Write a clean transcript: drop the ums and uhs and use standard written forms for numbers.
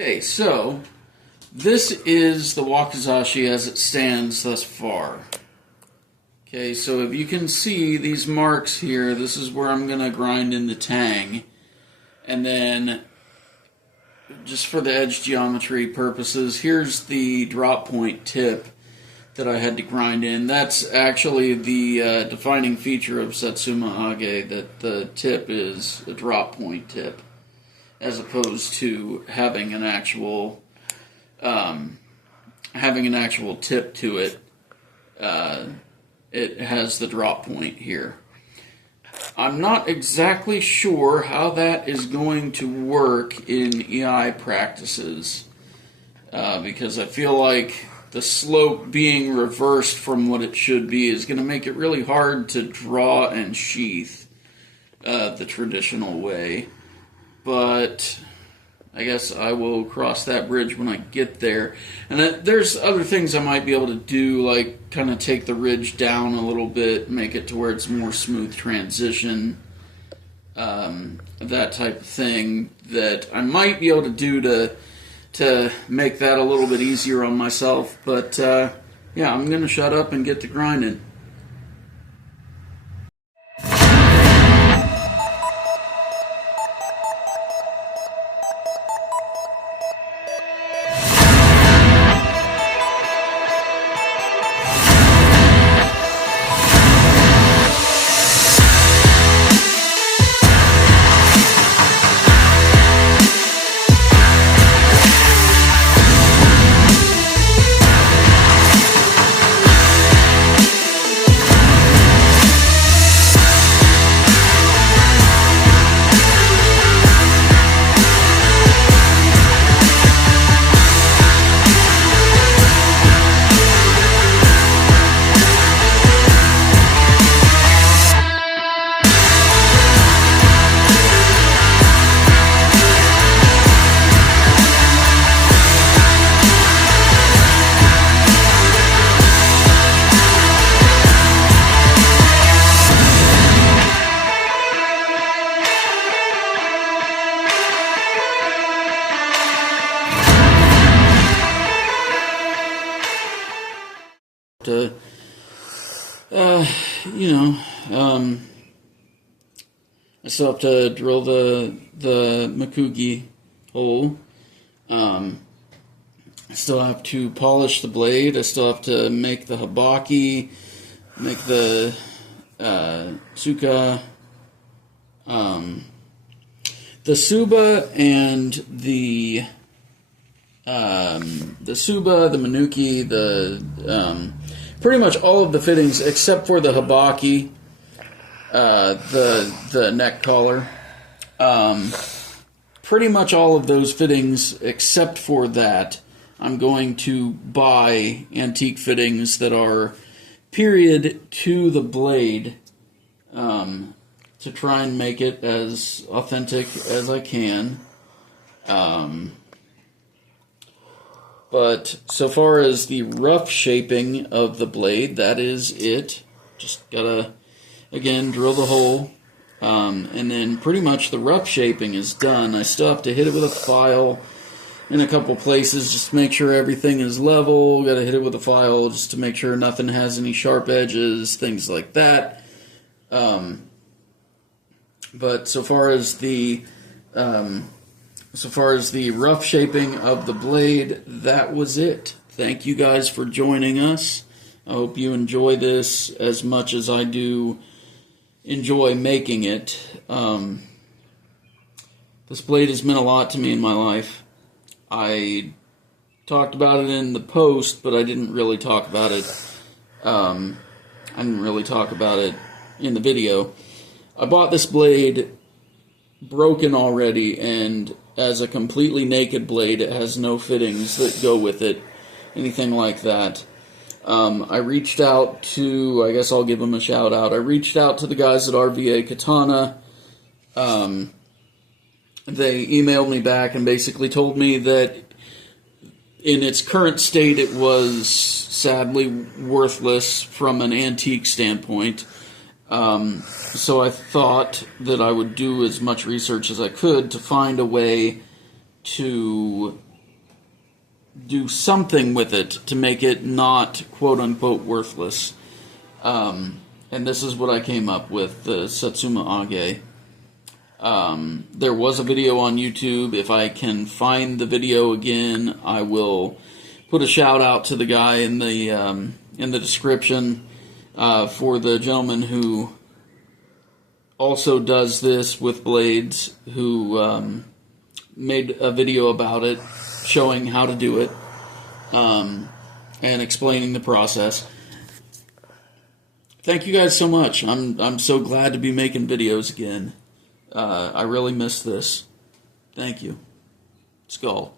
Okay, so this is the wakizashi as it stands thus far. Okay, so if you can see these marks here, this is where I'm going to grind in the Tang. And then, just for the edge geometry purposes, here's the drop point tip that I had to grind in. That's actually the defining feature of Satsuma-age, that the tip is a drop point tip, as opposed to having an actual tip to it. It has the drop point here. I'm not exactly sure how that is going to work in EI practices, because I feel like the slope being reversed from what it should be is going to make it really hard to draw and sheath the traditional way. But I guess I will cross that bridge when I get there. And there's other things I might be able to do, like kind of take the ridge down a little bit, make it to where it's more smooth transition, that type of thing, that I might be able to do to make that a little bit easier on myself. But yeah, I'm going to shut up and get to grinding. I still have to drill the Makugi hole. I still have to polish the blade. I still have to make the habaki, make the tsuka, the suba, and the suba, the manuki, pretty much all of the fittings except for the habaki, the neck collar. Pretty much all of those fittings except for that, I'm going to buy antique fittings that are period to the blade, to try and make it as authentic as I can. But so far as the rough shaping of the blade, that is it. Just gotta, again, drill the hole. And then pretty much the rough shaping is done. I still have to hit it with a file in a couple places just to make sure everything is level. Gotta hit it with a file just to make sure nothing has any sharp edges, things like that. But so far as the rough shaping of the blade, that was it. Thank you guys for joining us. I hope you enjoy this as much as I do enjoy making it. This blade has meant a lot to me in my life. I talked about it in the post, but I didn't really talk about it. I didn't really talk about it in the video. I bought this blade broken already, and as a completely naked blade. It has no fittings that go with it, anything like that. I reached out to, I guess I'll give them a shout out. I reached out to the guys at RVA Katana. They emailed me back and basically told me that in its current state it was sadly worthless from an antique standpoint. So I thought that I would do as much research as I could to find a way to do something with it to make it not quote-unquote worthless. And this is what I came up with, the Satsuma-age. There was a video on YouTube. If I can find the video again, I will put a shout out to the guy in the description for the gentleman who also does this with blades, who made a video about it, showing how to do it, and explaining the process. Thank you guys so much. I'm so glad to be making videos again. I really miss this. Thank you. Skull.